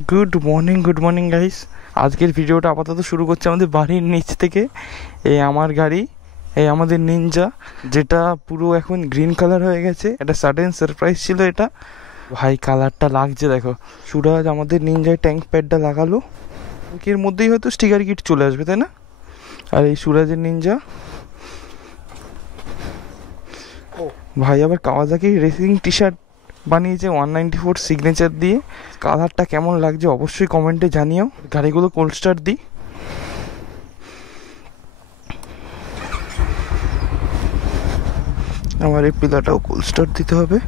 Good morning guys. আজকের ভিডিওটা আপাতত শুরু করছে আমাদের বাড়ির নিচ থেকে। এই আমার গাড়ি, এই আমাদের নিনজা, যেটা পুরো এখন গ্রিন কালার হয়ে গেছে। এটা সাডেন সারপ্রাইজ ছিল এটা। ভাই কালারটা লাগছে দেখো। সুরাজ আমাদের নিনজায় ট্যাঙ্ক প্যাডটা লাগালো, এর মধ্যেই হয়তো স্টিকার কিট চলে আসবে, তাই না? আর এই সুরাজের নিনজা ভাই আবার কাওয়াসাকি রেসিং টি শার্ট বানিয়েছে 194 সিগনেচার দিয়ে। কালারটা কেমন লাগছে অবশ্যই কমেন্টে জানিও। গাড়িগুলো কোল্ড স্টার্ট দিই। আমার এই পিলাটাও কোল্ড স্টার্ট দিতে হবে।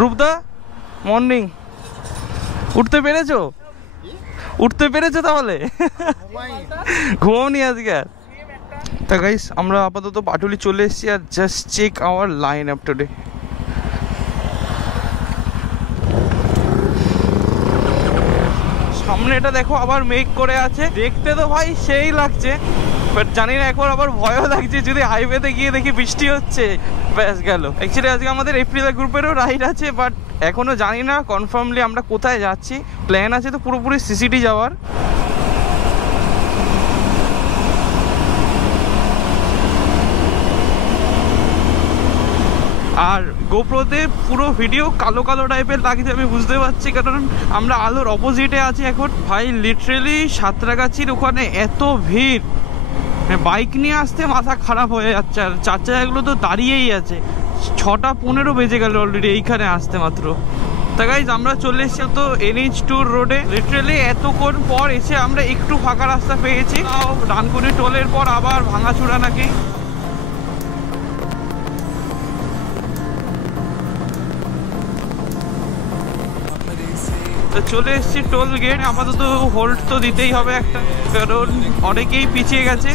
রূপদা মর্নিং, উঠতে পেরেছো? তাহলে ঘুমাওনি আজকে আর? তা গাইস আমরা আপাতত পাটুলি চলে এসেছি আর just check our lineup today. সামনে এটা দেখো আবার মেঘ করে আছে, দেখতে তো ভাই সেই লাগছে, বাট জানি না এখন আবার ভয়ও লাগছে যদি হাইওয়েতে গিয়ে দেখি বৃষ্টি হচ্ছে, ব্যাস গেল। অ্যাকচুয়ালি আজকে আমাদের এপ্রিল গ্রুপেরও রাইড আছে, বাট এখনো জানি না কনফার্মলি আমরা কোথায় যাচ্ছি। প্ল্যান আছে তো পুরোপুরি সিসিটি যাওয়ার। আর গোপ্রোতে পুরো ভিডিও কালো কালো টাইপের লাগছে, আমি বুঝতে পারছি, কারণ আমরা আলোর অপোজিটে আছি এখন। ভাই লিটারেলি সাঁতরাগাছির ওখানে এত ভিড়, বাইক নিয়ে আসতে মাথা খারাপ হয়ে যাচ্ছে। আর চার চাকাগুলো তো দাঁড়িয়েই আছে, 6:15 বেজে গেল অলরেডি এইখানে আসতে মাত্র। তা গাইজ আমরা চলে এসেছি তো NH2 রোডে। লিটারেলি এতক্ষণ পর এসে আমরা একটু ফাঁকা রাস্তা পেয়েছি। ডানকুনি টোলের পর আবার ভাঙাচুরা নাকি। তো চলে এসেছি টোল গেট। আপাতত হোল্ড তো দিতেই হবে একটা, কারণ অনেকেই পিছিয়ে গেছে।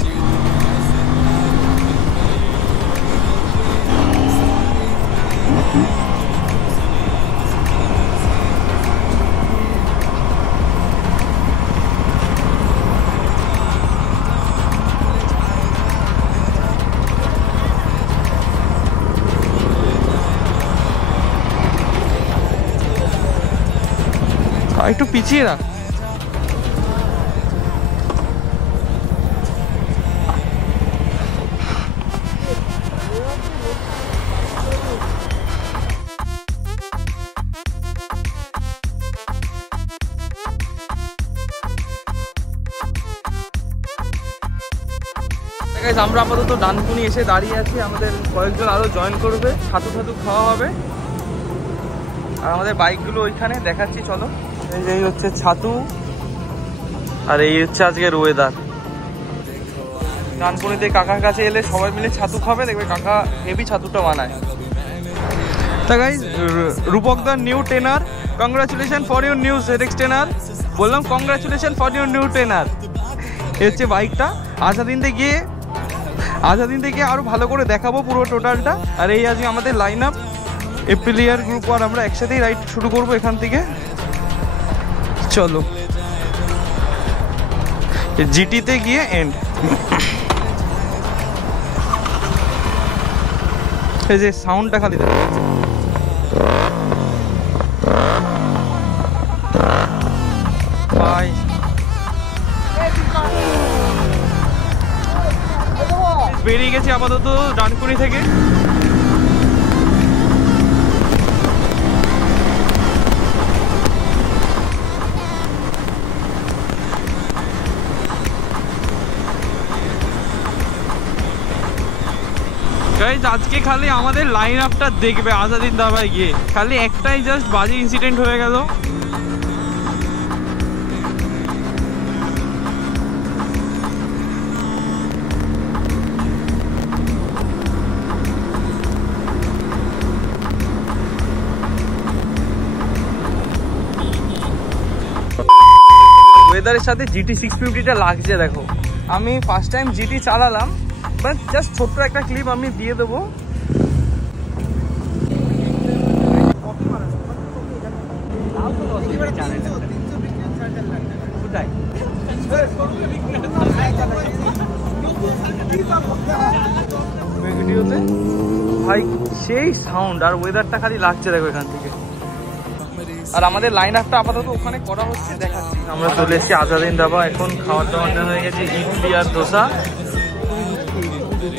একটু পিছিয়ে রাখ। আমরা আপাতত ডানকুনি এসে দাঁড়িয়ে আছি। আমাদের কয়েকজন আরো জয়েন করবে, ছাতু খাওয়া হবে। আর আমাদের বাইকগুলো ওইখানে দেখাচ্ছি, চলো। এই হচ্ছে ছাতু, আর এই হচ্ছে আজকের ওয়েদার। ডানকুনিতে কাকার কাছে এলে সবাই মিলে ছাতু খাবে, দেখবে কাকা হেভি ছাতুটা বানায়। তা গাইস রূপক দা new tenor, congratulation for your new ZX tenor. বললাম congratulation for your new tenor. এই হচ্ছে বাইকটা। আজাদিন থেকে আরো ভালো করে দেখাবো পুরো টোটালটা। আর এই আজকে আমাদের লাইন আপ এপ্রিলিয়ার গ্রুপ, আর আমরা একসাথেই রাইড শুরু করবো এখান থেকে। চলো জিটিতে গিয়ে এন্ড। এই যে সাউন্ডটা খালি দেখো ভাই। বেরিয়ে গেছি আপাতত ডানকুনি থেকে। গাইজ আজকে খালি আমাদের লাইন আপটা দেখবে আজাদিন দাবায় গিয়ে, খালি একটাই জাস্ট বাজে ইনসিডেন্ট হয়ে গেল। ওয়েদারের সাথে GT 650টা লাগছে দেখো। আমি ফার্স্ট টাইম GT চালালাম, বাট জাস্ট ছোট্ট একটা ক্লিপ আমি দিয়ে দেবো। সেই সাউন্ড আর ওয়েদারটা খালি লাগছে দেখো এখান থেকে। আর আমাদের লাইন আপটা আপাতত ওখানে করা হচ্ছে, দেখাচ্ছি। আমরা চলে এসেছি আজাদিন ধাবা। এখন খাওয়ার দাওয়ার হয়ে গেছে ইডলি আর ধোসা।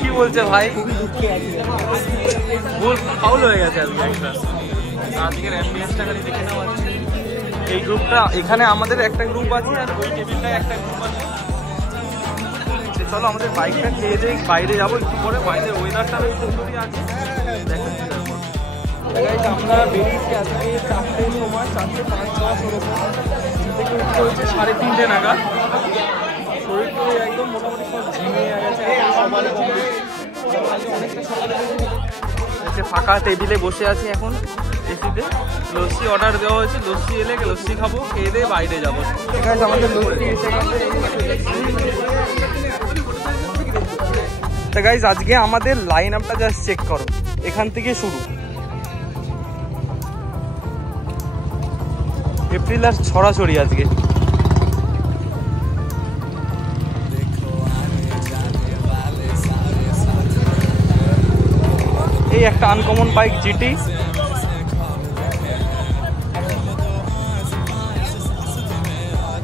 কি বলছে ভাই? ফাউল হয়ে গেছে আজকে একটা। আজকের অ্যাম্বিয়েন্সটা খালি দেখে নেওয়া হচ্ছে। এই গ্রুপটা এখানে আমাদের একটা গ্রুপ আছে আর ওই টেবিলটায় একটা গ্রুপ আছে। চলো আমাদের বাইকটা খেয়ে দিয়ে বাইরে যাবো একটু পরে। বাইরের ওয়েদারটা বেশ সুন্দরই আছে, দেখাচ্ছি। আমরা বেরিয়েছি আজকে 4টের সময়, 4টে 5-6 থেকে উঠতে হচ্ছে 3:30 নাগাদ। শরীর টরীর একদম মোটামুটি সব ঝিমিয়ে গেছে। সবার অনেকটা সকালে ফাঁকা টেবিলে বসে আছি এখন এসিতে। লস্যি অর্ডার দেওয়া হয়েছে, লস্যি এলে লস্যি খাবো, খেয়ে দিয়ে বাইরে যাবো। এখানে আমাদের লস্যি এসে গেছে। তা গাইজ আজকে আমাদের লাইন আপটা জাস্ট চেক করো, এখান থেকে শুরু। এপ্রিল আর ছড়াছড়ি আজকে। এই একটা আনকমন বাইক জিটি।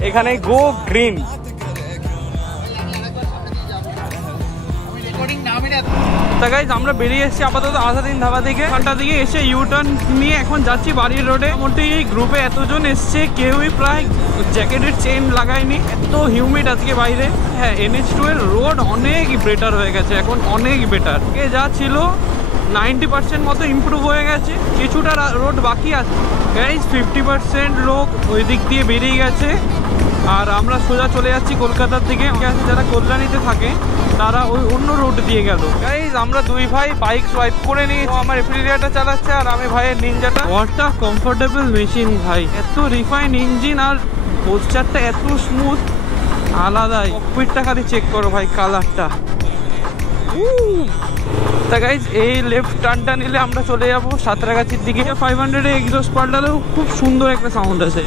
এখানে গো গ্রিন। তা গাইজ আমরা বেরিয়ে এসেছি আপাতত আজাদিন ধাবা থেকে। ওখানটা থেকে এসে ইউটার্ন নিয়ে এখন যাচ্ছি বাড়ির রোডে। মোটামুটি এই গ্রুপে এতজন এসছে, কেউই প্রায় জ্যাকেটের চেন লাগায়নি, এত হিউমিড আজকে বাইরে। হ্যাঁ, NH2 এর রোড অনেক বেটার হয়ে গেছে এখন, অনেক বেটার। যা ছিল 90% মতো ইমপ্রুভ হয়ে গেছে, কিছুটা রোড বাকি আছে। গাইজ 50% লোক ওই দিক দিয়ে বেরিয়ে গেছে আর আমরা সোজা চলে যাচ্ছি কলকাতার দিকে। যারা কল্যাণীতে থাকে তারা ওই অন্য রোড দিয়ে গেল। গাইজ আমরা দুই ভাই বাইক সোয়াইপ করে নিই। আমার এপ্রিলিয়াটা চালাচ্ছে আর আমি ভাইয়ের নিনজাটা। ওয়াটটা কমফোর্টেবল মেশিন ভাই, এত রিফাইন ইঞ্জিন আর পোস্টারটা এত স্মুথ, আলাদাই। ককপিটটা খালি চেক করো ভাই, কালারটা। তা গাইজ এই লেফট টার্নটা নিলে আমরা চলে যাবো সাঁতরাগাছির দিকে। 500 এক্সস্ট পাল্টালেও খুব সুন্দর একটা সাউন্ড আছে।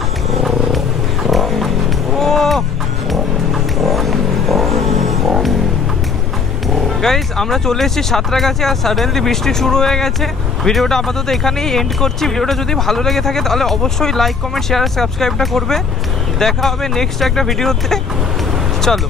ও গাইজ আমরা চলে এসেছি সাঁতরাগাছি আর সাডেনলি বৃষ্টি শুরু হয়ে গেছে। ভিডিওটা আপাতত এখানেই এন্ড করছি। ভিডিওটা যদি ভালো লেগে থাকে তাহলে অবশ্যই লাইক, কমেন্ট, শেয়ার আর সাবস্ক্রাইবটা করবে। দেখা হবে নেক্সট একটা ভিডিওতে। চলো।